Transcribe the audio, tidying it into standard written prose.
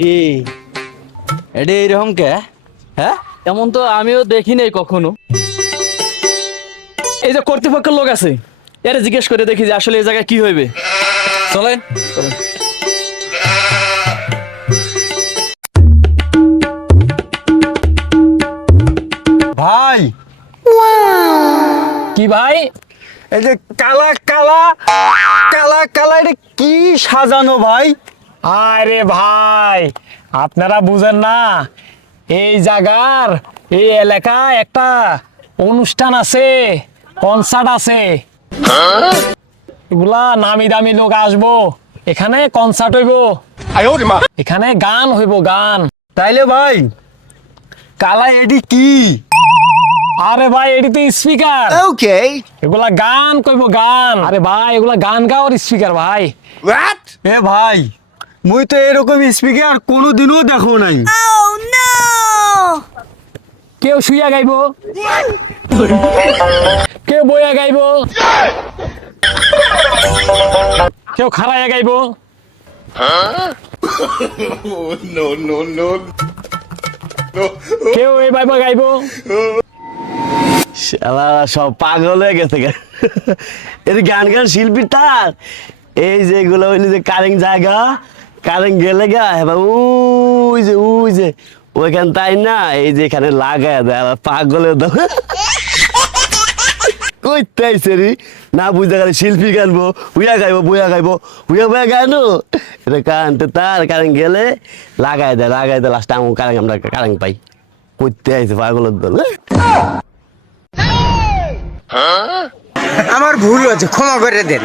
কি এটা এরকম কে? হ্যাঁ, এমন তো আমিও দেখি নাই কখনো। এই যে কর্তৃপক্ষের লোক আছে, এরা জিজ্ঞেস করে দেখি যে আসলে এই জায়গায় কি হইবে। চলেন। ভাই, কি ভাই? এই যে কালা কালা কালা কালা এটা কি সাজানো ভাই? আরে ভাই, আপনারা বুঝেন না, এই জায়গার এই এলাকায় একটা অনুষ্ঠান আছে, কনসার্ট আছে। এগুলা নামি দামি লোক আসবো, এখানে কনসার্ট হইব, এখানে গান হইব, গান। তাইলে ভাই কালা এডি কি? আরে ভাই, এটি তো স্পিকার। ওকে। এগুলা গান কইব, গান। আরে ভাই, এগুলা গান গাওয়ার স্পিকার ভাই। হোয়াট? এ ভাই, মুই তো এরকম স্পিকার কোনোদিনও দেখো নাই। কেউ শুইয়া গাইব, কেউ বইয়া গাইব, কেউ খাড়াইয়া গাইব। কেউ এইভাবে গাইব। শালা সব পাগল হয়ে গেছে এর গান গান শিল্পী তার এই যেগুলো হইলে যে কারেন্ট জায়গা, কারেন্ট গেলে গা এবার ওই যে ওইখান তাই না, এই যে এখানে লাগায় দেয় আবার পাগলের দাও কইতে আইছে রে, না বুঝতে গেলে শিল্পী গানবো, হুইয়া গাইবো, বইয়া গাইবো, হুইয়া বইয়া গাইনো এটা কারেন্ট তার, কারেন্ট গেলে লাগাই দেয় লাস্টে আমার কারেন্ট, আমরা কারেন্ট পাই। কইতে আইছে পাগলের দল। আমার ভুল হয়েছে, ক্ষমা করে দেন।